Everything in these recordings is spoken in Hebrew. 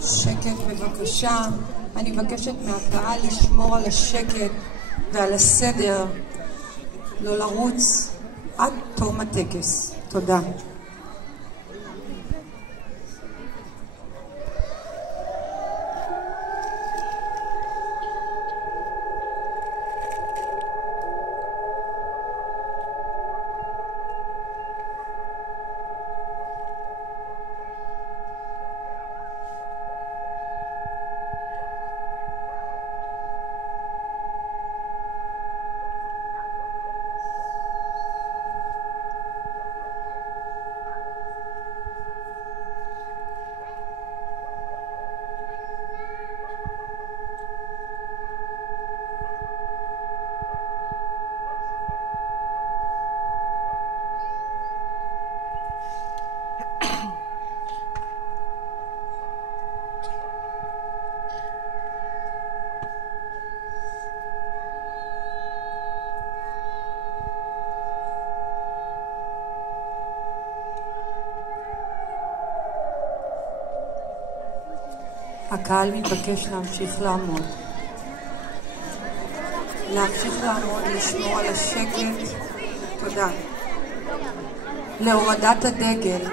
שקט בבקשה. אני מבקשת מהקהל לשמור על השקט ועל הסדר, לא לרוץ עד תום הטקס. תודה. הקהל מתבקש להמשיך לעמוד. לשמור על השקט. תודה. להורדת הדגל.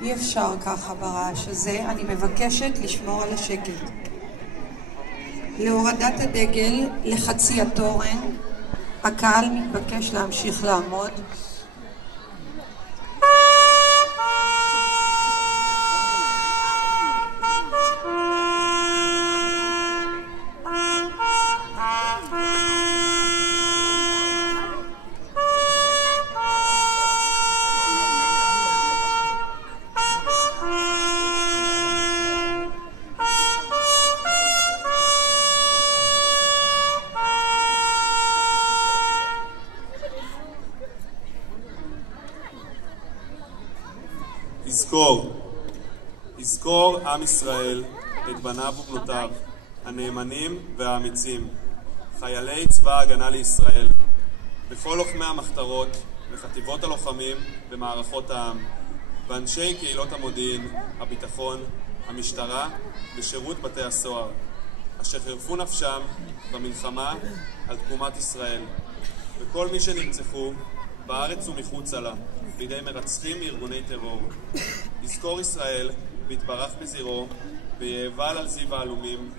אי אפשר ככה ברעש הזה. אני מבקשת לשמור על השקט. להורדת הדגל לחצי התורן. הקהל מתבקש להמשיך לעמוד. יזכור עם ישראל את בניו ובנותיו, הנאמנים והאמיצים, חיילי צבא ההגנה לישראל, בכל לוחמי המחתרות, בחטיבות הלוחמים במערכות העם, ואנשי קהילות המודיעין, הביטחון, המשטרה ושירות בתי הסוהר, אשר חירפו נפשם במלחמה על תקומת ישראל, וכל מי שנרצחו בארץ ומחוצה לה בידי מרצחים מארגוני טרור. יזכור ישראל ויתברך בזירו ויאבל על זיו העלומים